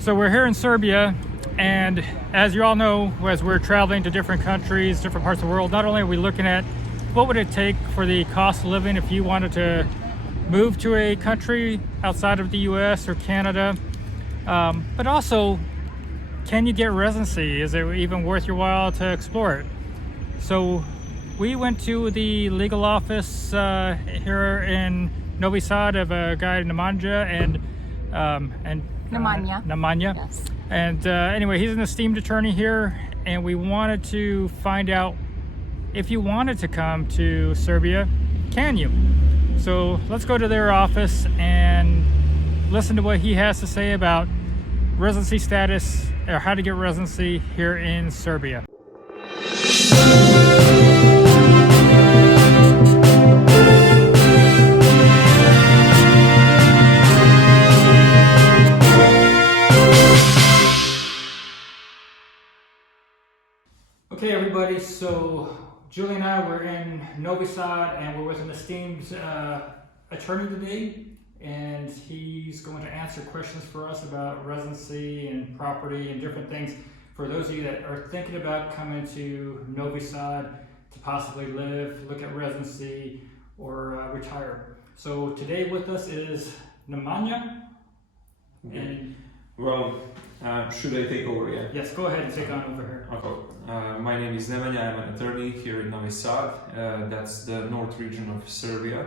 So we're here in Serbia, and as you all know, as we're traveling to different countries, different parts of the world, not only are we looking at what would it take for the cost of living if you wanted to move to a country outside of the US or Canada, but also, can you get residency? Is it even worth your while to explore it? So we went to the legal office here in Novi Sad of a guy Nemanja and Nemanja. Yes. And anyway, he's an esteemed attorney here, and we wanted to find out if you wanted to come to Serbia, can you? So let's go to their office and listen to what he has to say about residency status, or how to get residency here in Serbia. Okay everybody, so Julie and I were in Novi Sad and we're with an esteemed attorney today, and he's going to answer questions for us about residency and property and different things for those of you that are thinking about coming to Novi Sad to possibly live, look at residency, or retire. So today with us is Nemanja. And well, should I take over? Yeah. Yes, go ahead and take on over here. Okay. My name is Nemanja. I'm an attorney here in Novi Sad. That's the north region of Serbia.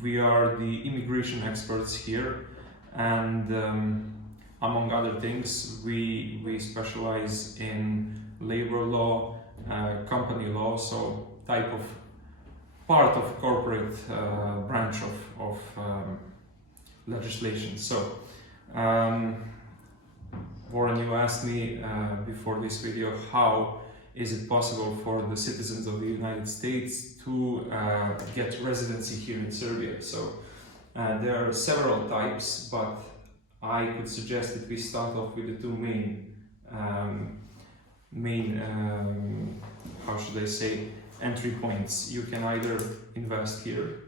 We are the immigration experts here, and among other things, we specialize in labor law, company law, so type of part of corporate branch of legislation. So. Warren, you asked me before this video, how is it possible for the citizens of the United States to get residency here in Serbia? So there are several types, but I could suggest that we start off with the two main, how should I say, entry points. You can either invest here,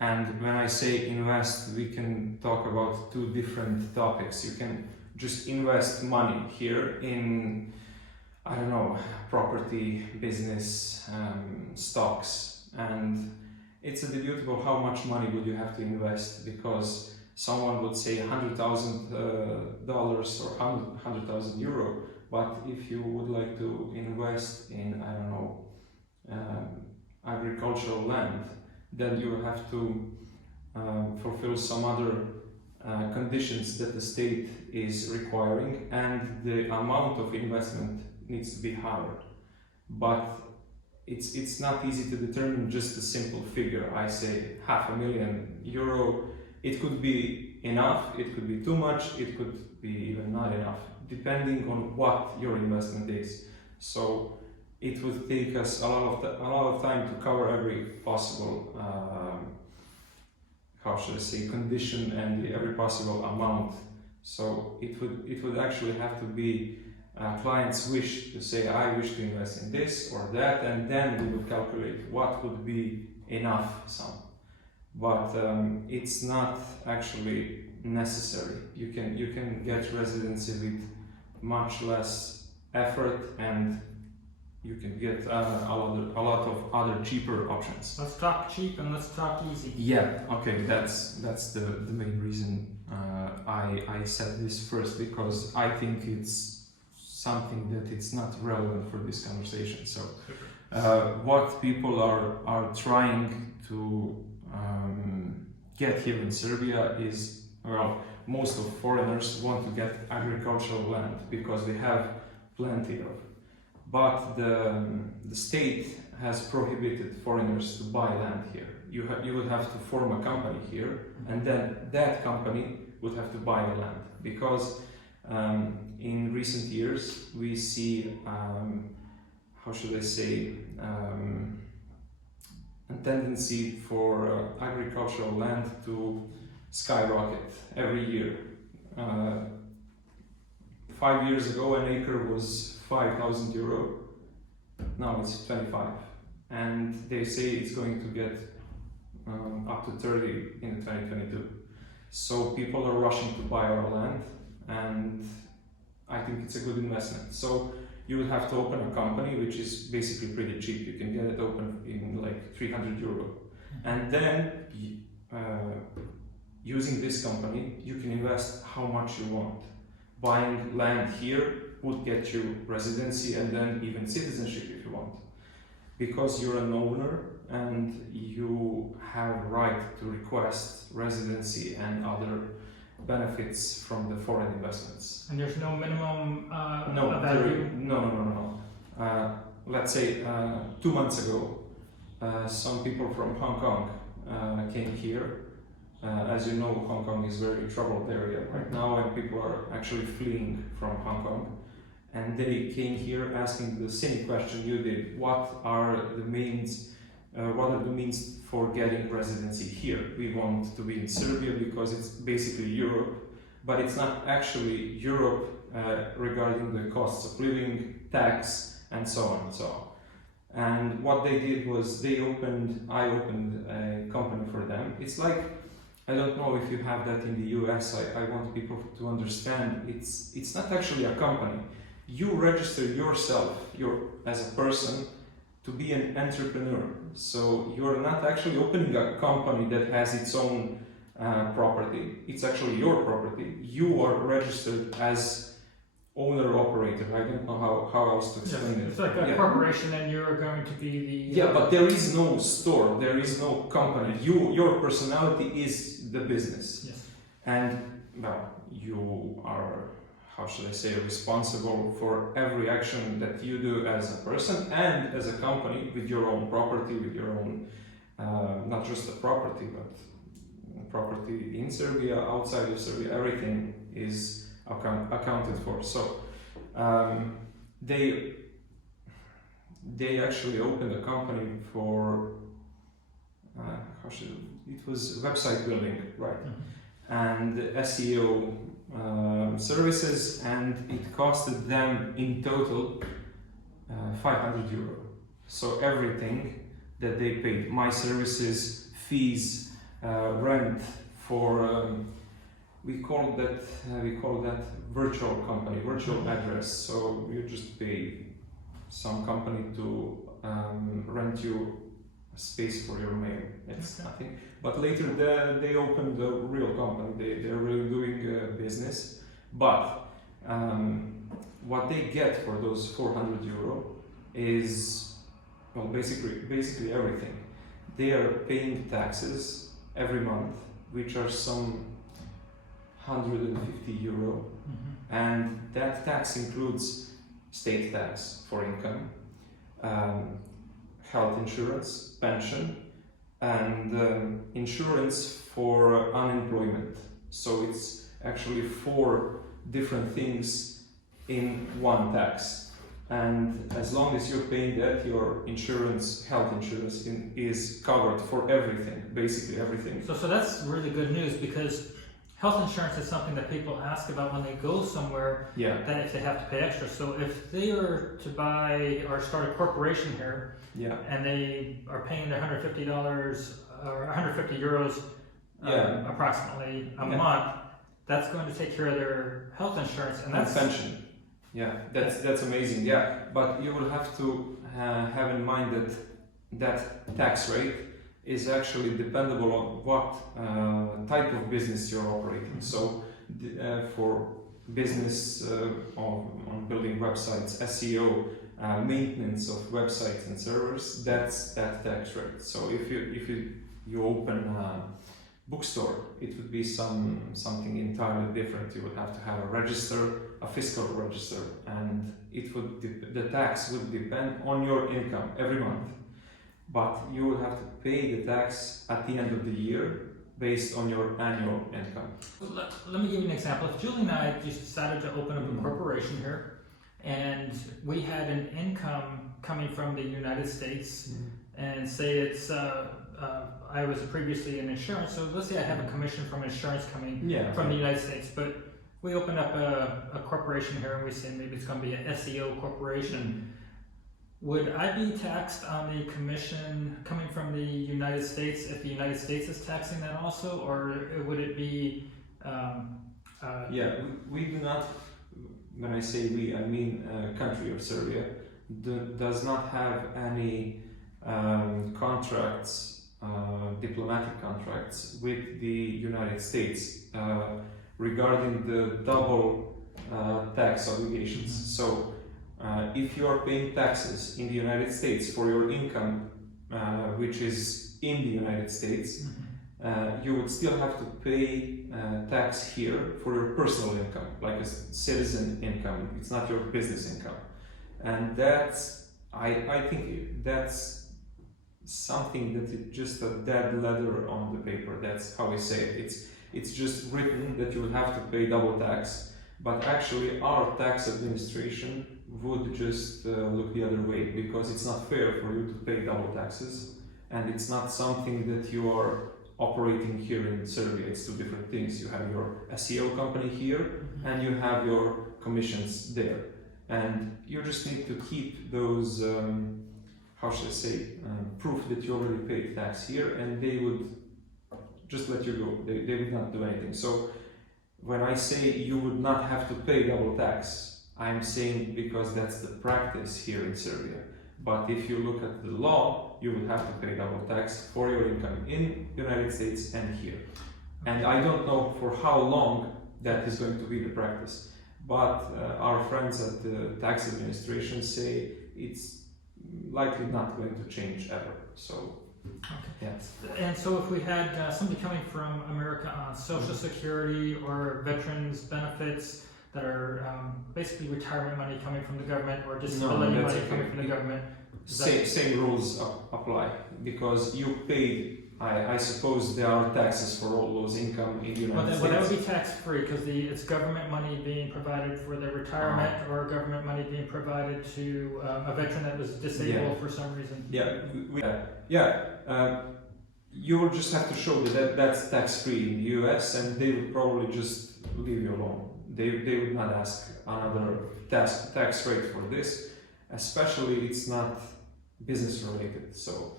and when I say invest, we can talk about two different topics. You can just invest money here in, I don't know, property, business, stocks, and it's a debatable how much money would you have to invest, because someone would say $100,000 or €100,000, but if you would like to invest in, I don't know, agricultural land, then you have to fulfill some other conditions that the state is requiring, and the amount of investment needs to be higher. But it's not easy to determine just a simple figure. I say €500,000. It could be enough, it could be too much, it could be even not enough, depending on what your investment is. So it would take us a lot of time to cover every possible how should I say, condition and every possible amount. So it would actually have to be client's wish to say, I wish to invest in this or that, and then we would calculate what would be enough sum. But it's not actually necessary. You can get residency with much less effort, and you can get a lot of other cheaper options. Let's talk cheap and let's talk easy. Yeah, okay, that's the main reason I said this first, because I think it's something that it's not relevant for this conversation. So what people are trying to get here in Serbia is, well, most of foreigners want to get agricultural land because they have plenty of. But the state has prohibited foreigners to buy land here. You would have to form a company here, and then that company would have to buy the land, because in recent years we see, how should I say, a tendency for agricultural land to skyrocket every year. 5 years ago, an acre was €5,000. Now it's 25, and they say it's going to get up to 30 in 2022. So people are rushing to buy our land, think it's a good investment. So you will have to open a company, which is basically pretty cheap. You can get it open in like 300 euro. And then using this company, you can invest how much you want. Buying land here would get you residency and then even citizenship if you want. Because you're an owner and you have right to request residency and other benefits from the foreign investments. And there's no minimum No, value? no. Let's say 2 months ago, some people from Hong Kong came here. As you know, Hong Kong is a very troubled area right now, and people are actually fleeing from Hong Kong. And they came here asking the same question you did: what are the means for getting residency here? We want to be in Serbia because it's basically Europe, but it's not actually Europe regarding the costs of living, tax, and so on and so on. And what they did was I opened a company for them. It's like, I don't know if you have that in the US. I want people to understand it's not actually a company. You register yourself as a person to be an entrepreneur. So you're not actually opening a company that has its own property. It's actually your property. You are registered as owner-operator. I don't know how else to explain it. It's like a corporation, and you're going to be the... Yeah, but there is no store, there is no company. Your personality is the business. Yes. And, well, you are, how should I say, responsible for every action that you do as a person and as a company, with your own property, with your own, not just the property, but property in Serbia, outside of Serbia, everything is accounted for. So they actually opened a company for it was website building, right? Mm-hmm. And SEO services, and it costed them in total 500 euro. So everything that they paid, my services, fees, rent for we call that virtual company, virtual address. So you just pay some company to rent you a space for your mail. It's nothing. But later they opened a real company. They're really doing business. But what they get for those 400 euro is, well, basically everything. They are paying taxes every month, which are some 150 euro, mm-hmm. And that tax includes state tax for income, health insurance, pension, and insurance for unemployment. So it's actually 4 different things in one tax. And as long as you're paying that, your insurance, health insurance, is covered for everything, basically everything. So that's really good news, because health insurance is something that people ask about when they go somewhere, that if they have to pay extra. So if they are to buy or start a corporation here, and they are paying their $150 or 150 euros approximately a month, that's going to take care of their health insurance, and that's pension. Yeah, that's amazing. Yeah, but you will have to have in mind that tax rate is actually dependable on what type of business you're operating. So for business on building websites, SEO, maintenance of websites and servers, that's that tax rate. So if you open a bookstore, it would be something entirely different. You would have to have a register, a fiscal register, and the tax would depend on your income every month. But you will have to pay the tax at the end of the year based on your annual income. Let me give you an example. If Julie and I just decided to open up a corporation here, and we had an income coming from the United States, and say it's I was previously in insurance, so let's say I have a commission from insurance coming from the United States, but we open up a corporation here and we say maybe it's going to be an SEO corporation. Would I be taxed on the commission coming from the United States if the United States is taxing that also, or would it be? We do not. when I say we, I mean country of Serbia, does not have any contracts, diplomatic contracts with the United States regarding the double tax obligations. So if you are paying taxes in the United States for your income, which is in the United States, you would still have to pay tax here for your personal income, like a citizen income. It's not your business income. And that's, I think that's something that is just a dead letter on the paper. That's how we say it. It's just written that you would have to pay double tax, but actually our tax administration would just look the other way, because it's not fair for you to pay double taxes, and it's not something that you are operating here in Serbia. It's two different things. You have your SEO company here and you have your commissions there, and you just need to keep those how should I say, proof that you already paid tax here, and they would just let you go. They would not do anything. So when I say you would not have to pay double tax, I'm saying because that's the practice here in Serbia. But if you look at the law, you would have to pay double tax for your income in the United States and here. And I don't know for how long that is going to be the practice. But our friends at the tax administration say it's likely not going to change ever. So, yes. And so if we had somebody coming from America on Social Security or veterans benefits that are basically retirement money coming from the government or disability money coming from the government, same rules apply, because you pay, I suppose there are taxes for all those income in the United States. But that would be tax-free because it's government money being provided for their retirement or government money being provided to a veteran that was disabled for some reason. You will just have to show that that's tax-free in the US, and they would probably just leave you alone. They would not ask another tax rate for this, especially it's not business related. So.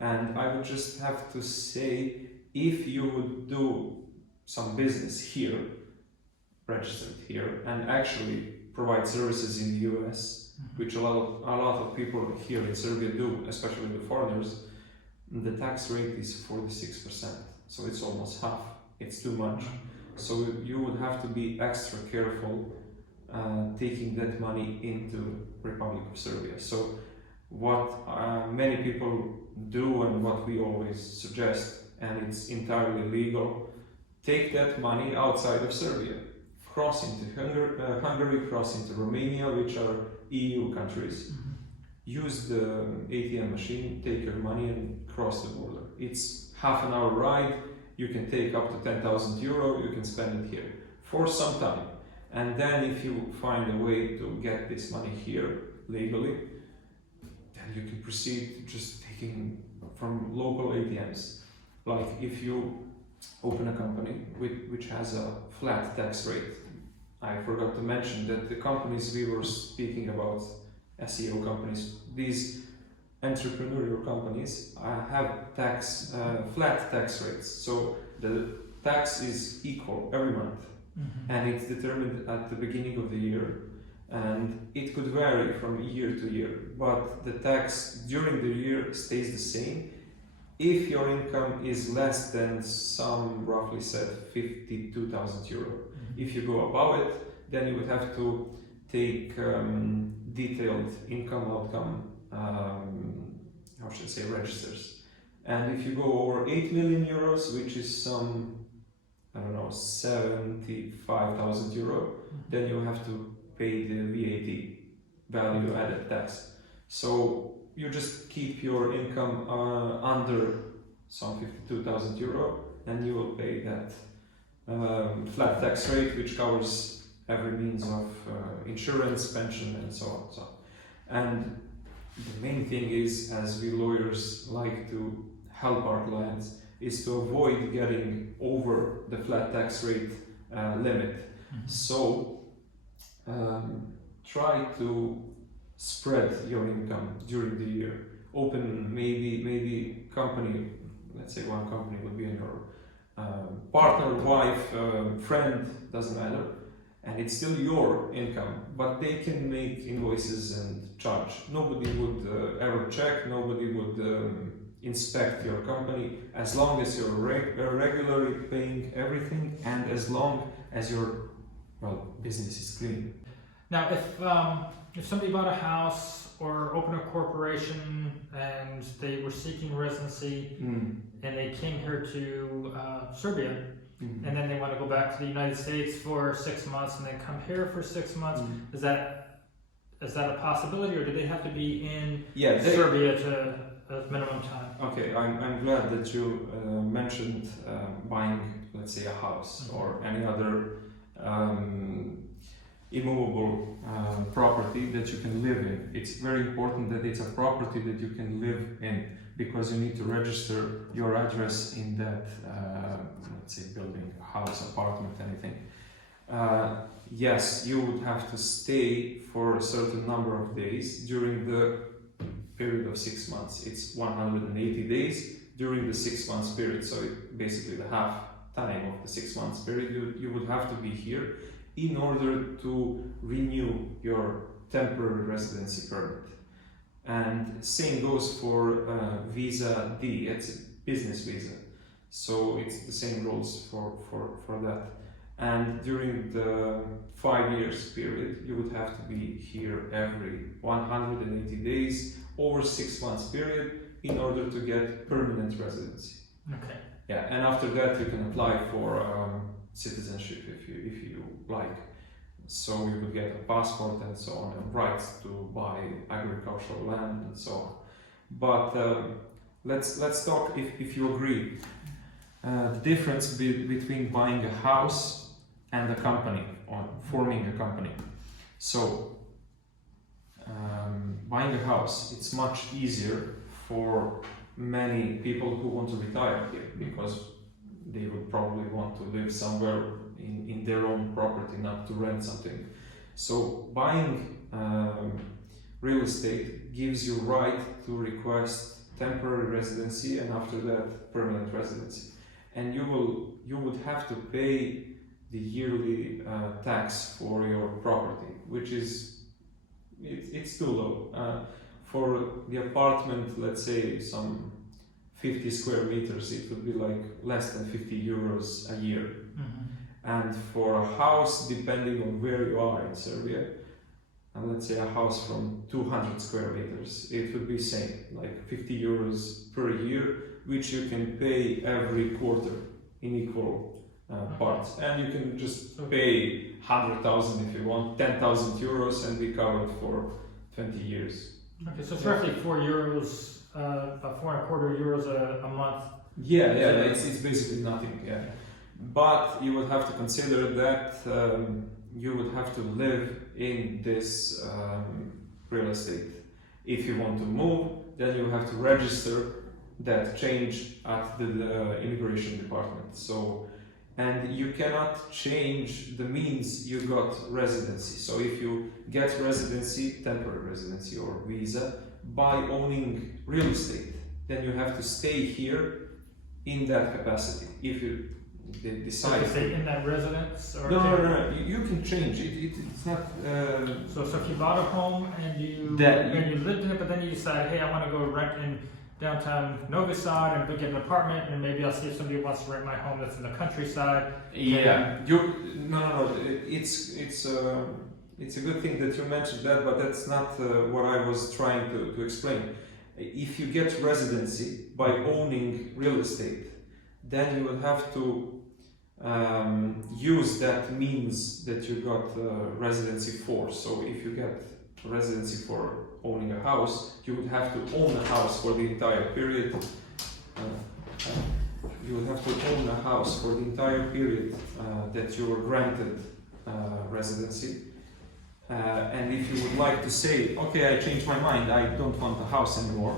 And I would just have to say, if you would do some business here, registered here, and actually provide services in the US, which a lot of people here in Serbia do, especially the foreigners, the tax rate is 46%. So it's almost half. It's too much. So you would have to be extra careful taking that money into Republic of Serbia. So what many people do and what we always suggest, and it's entirely legal, take that money outside of Serbia, cross into Hungary, cross into Romania, which are EU countries, use the ATM machine, take your money and cross the border. It's half an hour ride, you can take up to 10,000 euro, you can spend it here for some time. And then if you find a way to get this money here legally, then you can proceed just taking from local ATMs. Like if you open a company which has a flat tax rate. I forgot to mention that the companies we were speaking about, SEO companies, these entrepreneurial companies have flat tax rates. So the tax is equal every month, and it's determined at the beginning of the year. And it could vary from year to year, but the tax during the year stays the same if your income is less than some roughly said 52,000 euro. If you go above it, then you would have to take detailed income outcome, how should I say, registers. And if you go over 8 million euros, which is some, I don't know, 75,000 euro, then you have to pay the VAT, value added tax. So you just keep your income under some 52,000 euro, and you will pay that flat tax rate, which covers every means of insurance, pension, and so on. And the main thing is, as we lawyers like to help our clients, is to avoid getting over the flat tax rate limit. So try to spread your income during the year. Open maybe company, let's say one company would be in your partner, wife, friend, doesn't matter. and it's still your income, but they can make invoices and charge. Nobody would ever check, nobody would inspect your company as long as you're regularly paying everything and as long as your business is clean. Now, if somebody bought a house or opened a corporation and they were seeking residency and they came here to Serbia, and then they want to go back to the United States for 6 months and then come here for 6 months, is that a possibility, or do they have to be in Serbia to a minimum time? Okay, I'm glad that you mentioned buying, let's say, a house or any other immovable property that you can live in. It's very important that it's a property that you can live in, because you need to register your address in that, let's say, building, house, apartment, anything. Yes, you would have to stay for a certain number of days during the period of 6 months. It's 180 days during the 6 months period, so basically the half time of the 6 months period you would have to be here in order to renew your temporary residency permit. And same goes for visa D, it's a business visa, so it's the same rules for that. And during the 5 years period you would have to be here every 180 days over 6 months period in order to get permanent residency. Okay. Yeah, and after that you can apply for citizenship if you like. So you would get a passport and so on, and rights to buy agricultural land and so on. But let's talk, if you agree, the difference between buying a house and a company, or forming a company. So buying a house, it's much easier for many people who want to retire here, because they would probably want to live somewhere in their own property, not to rent something. So buying real estate gives you right to request temporary residency, and after that permanent residency. And you would have to pay the yearly tax for your property, which is it's too low. For the apartment, let's say some 50 square meters, it would be like less than 50 euros a year. And for a house, depending on where you are in Serbia, and let's say a house from 200 square meters, it would be same, like 50 euros per year, which you can pay every quarter in equal parts. And you can just pay 100,000 if you want, 10,000 euros, and be covered for 20 years. Okay, so it's roughly €4, about 4.25 euros a month. Yeah, it's basically nothing. Yeah, but you would have to consider that you would have to live in this real estate. If you want to move, then you have to register that change at the immigration department. So, and you cannot change the means you got residency. So if you get residency, temporary residency or visa, by owning real estate, then you have to stay here in that capacity. If you decide to stay in that residence, or no, you can change it. It's not. So if you bought a home and you lived in it, but then you decide, hey, I want to go rent in downtown Novi Sad and get an apartment, and maybe I'll see if somebody wants to rent my home that's in the countryside. Yeah, no. It's a good thing that you mentioned that, but that's not what I was trying to explain. If you get residency by owning real estate, then you will have to use that means that you got residency for. So if you get residency for owning a house, you would have to own a house for the entire period. You would have to own a house for the entire period that you were granted residency. And if you would like to say, okay, I changed my mind, I don't want a house anymore,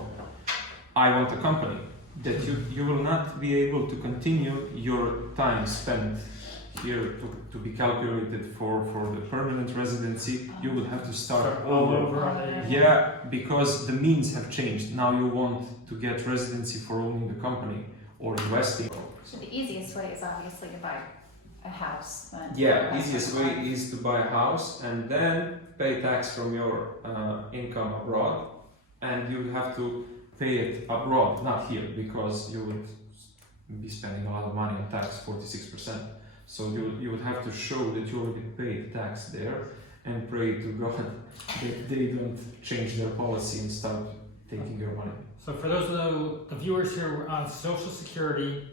I want a company, that you will not be able to continue your time spent here to be calculated for the permanent residency. You will have to start all over. Yeah, because the means have changed. Now you want to get residency for owning the company or investing. So the easiest way is obviously to buy a house. Yeah, easiest way is to buy a house and then pay tax from your income abroad, and you have to pay it abroad, not here, because you would be spending a lot of money on tax, 46%. So you would have to show that you already paid tax there, and pray to God that they don't change their policy and start taking your money. So for those of the viewers here on Social Security,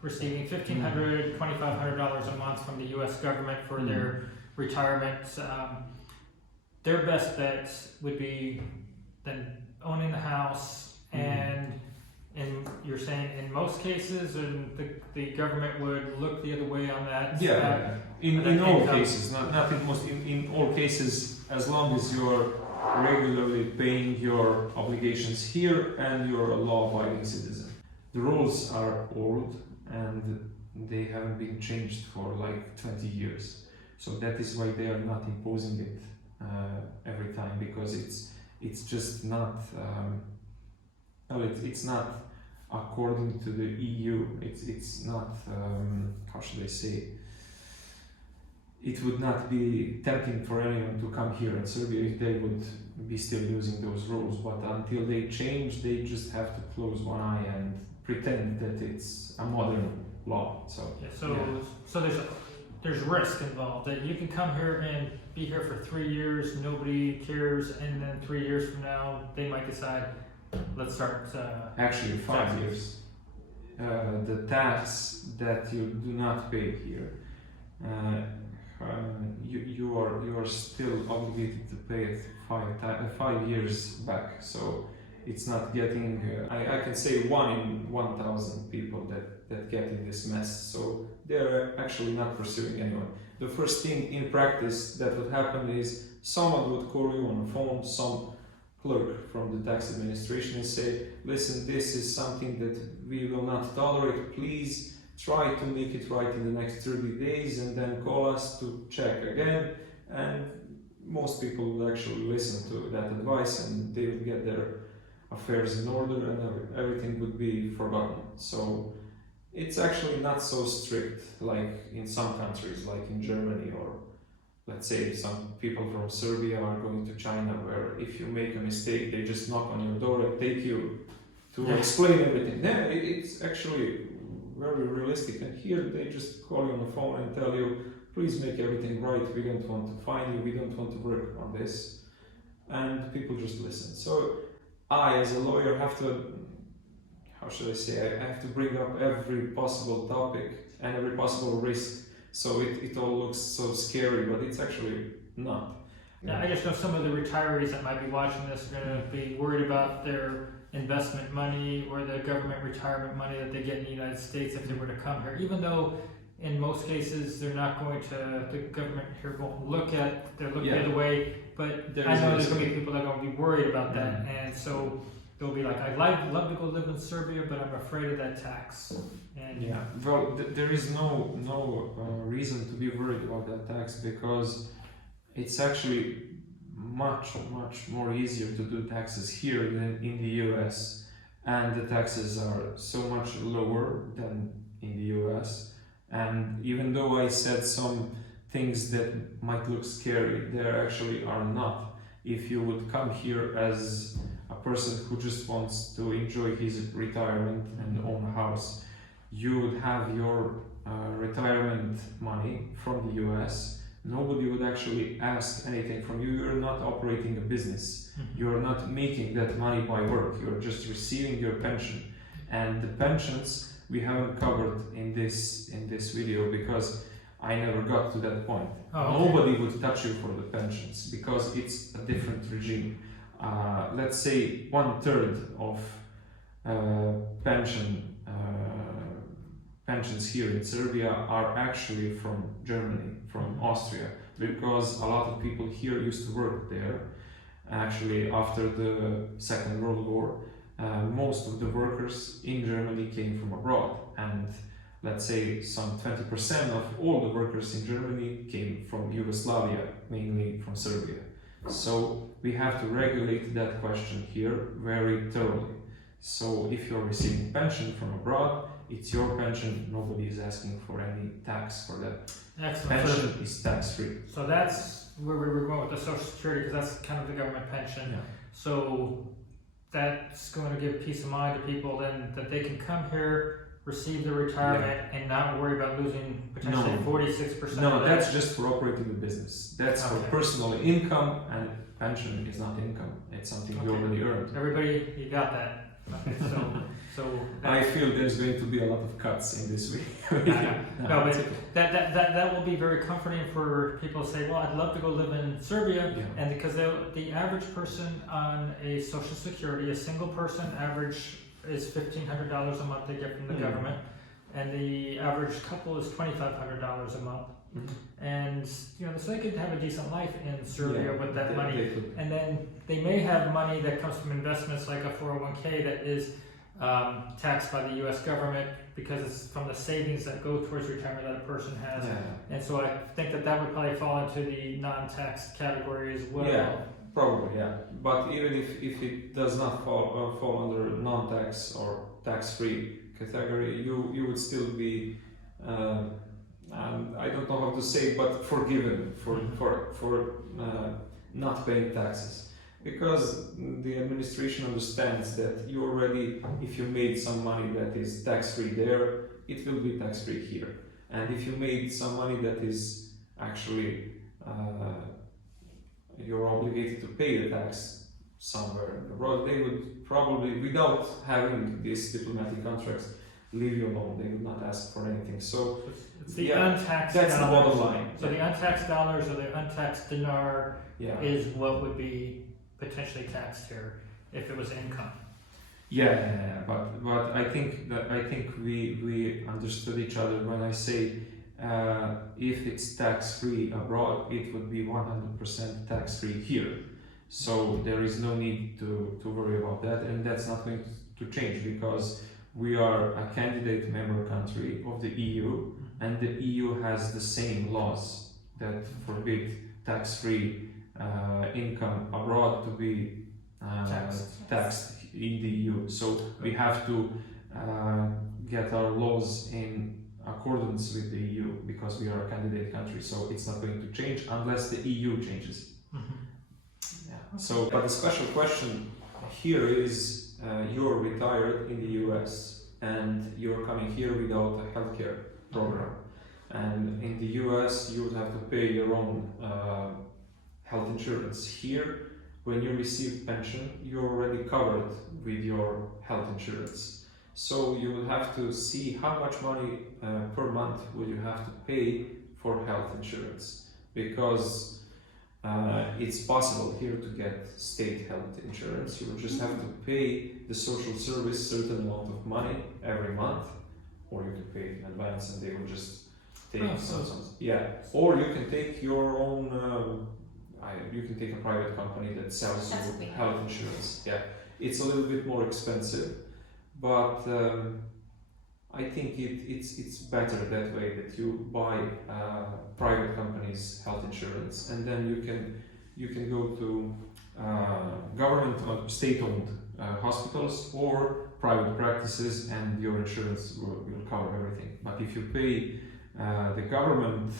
receiving $1,500, $2,500 a month from the U.S. government for their retirement, their best bet would be then owning the house, and you're saying in most cases, and the government would look the other way on that. In all cases, not in most, in all cases, as long as you're regularly paying your obligations here and you're a law-abiding citizen. The rules are old and they haven't been changed for like 20 years. So that is why they are not imposing it every time, because it's just not it's not according to the EU. It's not how should I say, it would not be tempting for anyone to come here in Serbia if they would be still using those rules, but until they change, they just have to close one eye and pretend that it's a modern law. So there's risk involved, that you can come here and be here for 3 years, nobody cares, and then 3 years from now they might decide, let's start actually 5 years. The tax that you do not pay here, you are still obligated to pay it 5 years back. So it's not getting, I can say 1 in 1,000 people that get in this mess. So they're actually not pursuing anyone. The first thing in practice that would happen is someone would call you on the phone, some clerk from the tax administration, and say, listen, this is something that we will not tolerate, please try to make it right in the next 30 days and then call us to check again. And most people will actually listen to that advice and they will get their affairs in order and everything would be forgotten. So it's actually not so strict like in some countries, like in Germany, or let's say some people from Serbia are going to China, where if you make a mistake, they just knock on your door and take you to explain everything. Yeah, it's actually very realistic. And here they just call you on the phone and tell you, please make everything right. We don't want to fine you. We don't want to work on this. And people just listen. So I, as a lawyer, have to, how should I say, I have to bring up every possible topic and every possible risk. So it all looks so scary, but it's actually not. Yeah, I just know some of the retirees that might be watching this are going to be worried about their investment money or the government retirement money that they get in the United States if they were to come here, even though in most cases they're not going to, the government here won't look at, they're looking the other way, but I know there's going to be people that are going to be worried about that, and so they'll be like, I'd love to go live in Serbia, but I'm afraid of that tax. And well, there is no reason to be worried about that tax, because it's actually much more easier to do taxes here than in the US, and the taxes are so much lower than in the US. And even though I said some things that might look scary, there actually are not. If you would come here as a person who just wants to enjoy his retirement and own a house, you would have your retirement money from the US. Nobody would actually ask anything from you. You're not operating a business. You're not making that money by work. You're just receiving your pension. And the pensions we haven't covered in this video, because I never got to that point. Nobody would touch you for the pensions because it's a different regime. Let's say 1/3 of pensions here in Serbia are actually from Germany, from Austria, because a lot of people here used to work there. Actually, after the Second World War, most of the workers in Germany came from abroad, and let's say some 20% of all the workers in Germany came from Yugoslavia, mainly from Serbia. So we have to regulate that question here very thoroughly. So if you're receiving pension from abroad, it's your pension. Nobody is asking for any tax for that. Excellent. Pension is tax-free. So that's where we were going with the Social Security, because that's kind of the government pension. Yeah. So that's going to give peace of mind to people then that they can come here, receive their retirement, and not worry about losing potentially 46%. No, that's just for operating the business. That's for Okay. personal income, and pension is not income. It's something you Okay. already earned. Everybody, you got that. Okay, so I feel there's going to be a lot of cuts in this week. no, but that will be very comforting for people to say, well, I'd love to go live in Serbia, Yeah. and because the average person on a Social Security, a single person average is $1,500 a month they get from the government, and the average couple is $2,500 a month, and so they could have a decent life in Serbia with that money, and then they may have money that comes from investments like a 401k that is taxed by the U.S. government because it's from the savings that go towards retirement that a person has. And so I think that would probably fall into the non-taxed category as well. Yeah, probably, yeah. But even if it does not fall under non-tax or tax-free category, you would still be, and I don't know how to say, but forgiven for not paying taxes. Because the administration understands that you already, if you made some money that is tax-free there, it will be tax-free here. And if you made some money that is actually, you're obligated to pay the tax somewhere abroad, they would probably, without having these diplomatic contracts, leave you alone. They would not ask for anything. So it's the untaxed that's dollars. the bottom line. So the untaxed dollars or the untaxed dinar is what would be potentially taxed here if it was income. But I think we understood each other when I say if it's tax-free abroad, it would be 100% tax-free here. So there is no need to worry about that, and that's not going to change because we are a candidate member country of the EU, and the EU has the same laws that forbid tax-free income abroad to be taxed in the EU. So we have to get our laws in accordance with the EU because we are a candidate country. So it's not going to change unless the EU changes. So, but the special question here is you're retired in the US and you're coming here without a healthcare program. And in the US, you would have to pay your own health insurance. Here, when you receive pension, you're already covered with your health insurance. So you will have to see how much money per month will you have to pay for health insurance, because it's possible here to get state health insurance. You will just have to pay the social service certain amount of money every month, or you can pay in advance and they will just take or you can take your own. You can take a private company that sells you health insurance. Yeah, it's a little bit more expensive, but I think it's better that way, that you buy private companies' health insurance, and then you can go to government or state-owned hospitals or private practices, and your insurance will cover everything. But if you pay the government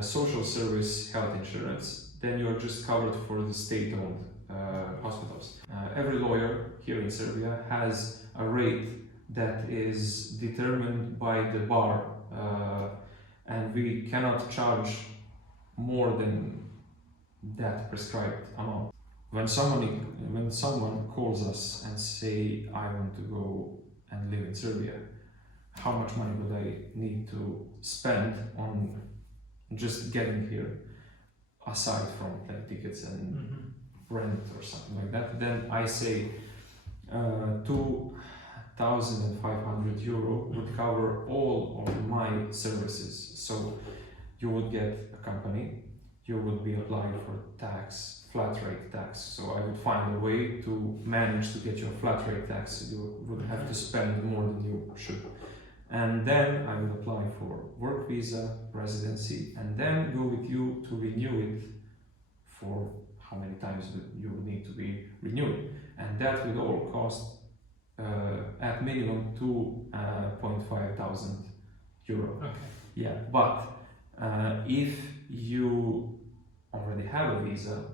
social service health insurance, then you're just covered for the state-owned hospitals. Every lawyer here in Serbia has a rate that is determined by the bar, and we cannot charge more than that prescribed amount. When someone calls us and say, I want to go and live in Serbia, how much money would I need to spend on just getting here, aside from like tickets and rent or something like that? Then I say 2,500 euro would cover all of my services. So you would get a company, you would be applying for tax, flat rate tax. So I would find a way to manage to get your flat rate tax. You would have to spend more than you should. And then I will apply for work visa, residency, and then go with you to renew it for how many times you would need to be renewed. And that would all cost at minimum 2.5 thousand euro. Okay. Yeah, but if you already have a visa,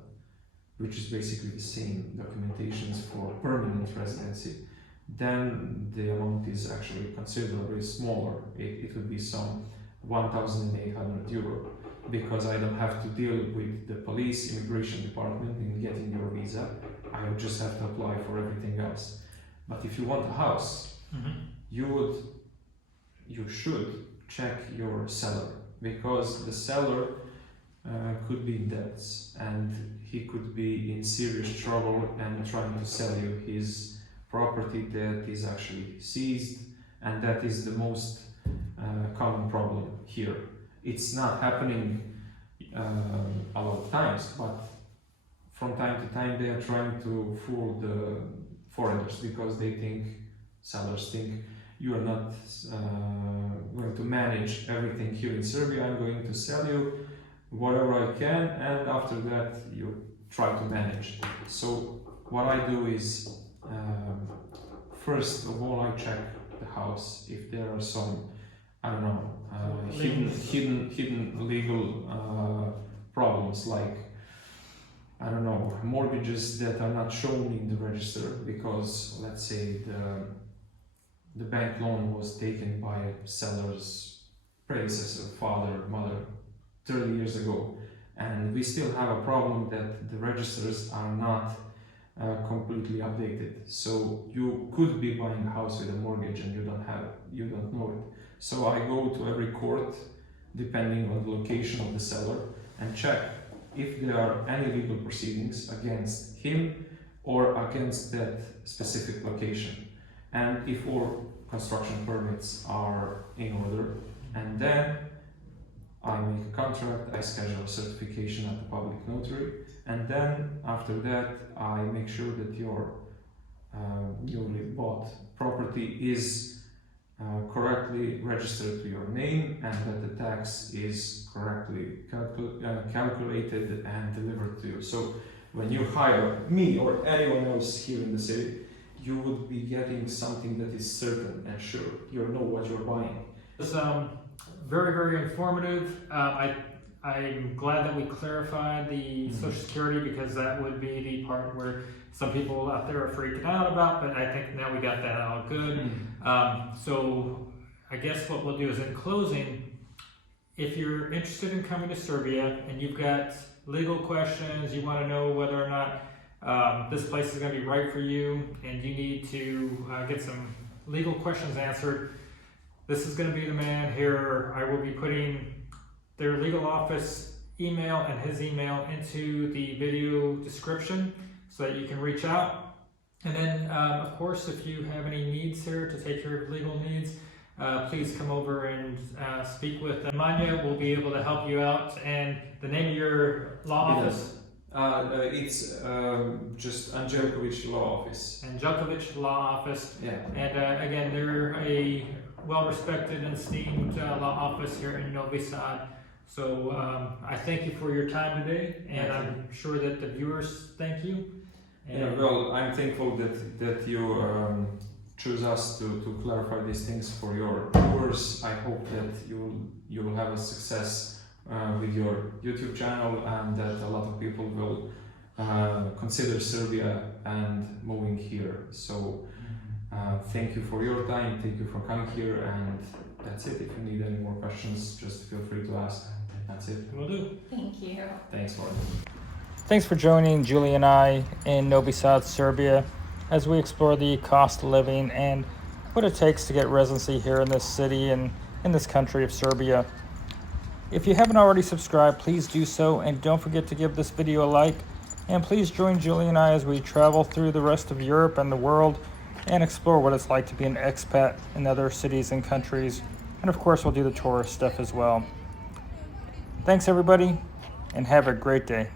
which is basically the same documentations for permanent residency, then the amount is actually considerably smaller. It would be some 1,800 euro, because I don't have to deal with the police, immigration department in getting your visa. I would just have to apply for everything else. But if you want a house, you should check your seller, because the seller could be in debts and he could be in serious trouble and trying to sell you his property that is actually seized, and that is the most common problem here. It's not happening a lot of times, but from time to time they are trying to fool the foreigners, because sellers think you are not going to manage everything here in Serbia. I'm going to sell you whatever I can, and after that you try to manage. So what I do is, first of all, I check the house if there are some, I don't know, hidden legal problems, like, I don't know, mortgages that are not shown in the register, because let's say the bank loan was taken by seller's predecessor, father, mother, 30 years ago, and we still have a problem that the registers are not completely updated. So you could be buying a house with a mortgage and you don't know it. So I go to every court, depending on the location of the seller, and check if there are any legal proceedings against him or against that specific location, and if all construction permits are in order. And then I make a contract, I schedule a certification at the public notary, and then after that I make sure that your newly bought property is correctly registered to your name, and that the tax is correctly calculated and delivered to you. So when you hire me or anyone else here in the city, you would be getting something that is certain and sure. You know what you're buying. It's very, very informative. I'm glad that we clarified the Social Security, because that would be the part where some people out there are freaking out about, but I think now we got that all good. So I guess what we'll do is, in closing, if you're interested in coming to Serbia and you've got legal questions, you want to know whether or not this place is going to be right for you, and you need to get some legal questions answered, this is going to be the man here. I will be putting their legal office email and his email into the video description so that you can reach out. And then, of course, if you have any needs here to take care of legal needs, please come over and speak with Nemanja. We'll be able to help you out. And the name of your law office? It's just Andelkovic Law Office. Andelkovic Law Office. Yeah. And again, they're a well-respected and esteemed law office here in Novi Sad. So I thank you for your time today, and I'm sure that the viewers thank you. And yeah, well, I'm thankful that you choose us to clarify these things for your viewers. I hope that you will have a success with your YouTube channel, and that a lot of people will consider Serbia and moving here. So thank you for your time, thank you for coming here, and that's it. If you need any more questions, just feel free to ask. That's it. Will do. Thank you. Thanks, Lauren. Thanks for joining Julie and I in Novi Sad, Serbia, as we explore the cost of living and what it takes to get residency here in this city and in this country of Serbia. If you haven't already subscribed, please do so, and don't forget to give this video a like, and please join Julie and I as we travel through the rest of Europe and the world and explore what it's like to be an expat in other cities and countries. And of course, we'll do the tourist stuff as well. Thanks everybody, and have a great day.